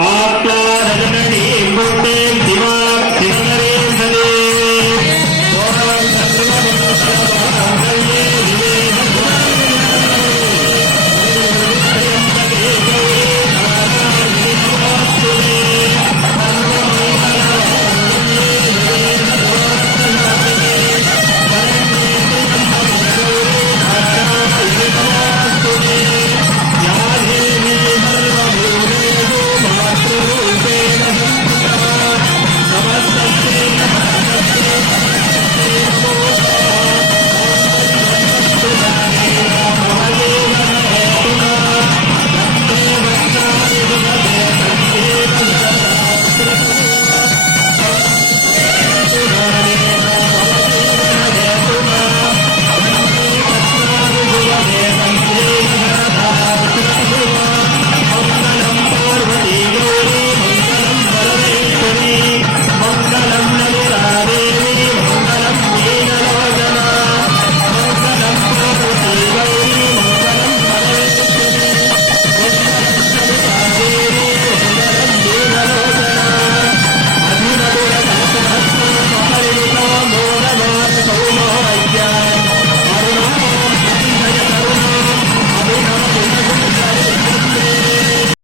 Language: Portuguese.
Até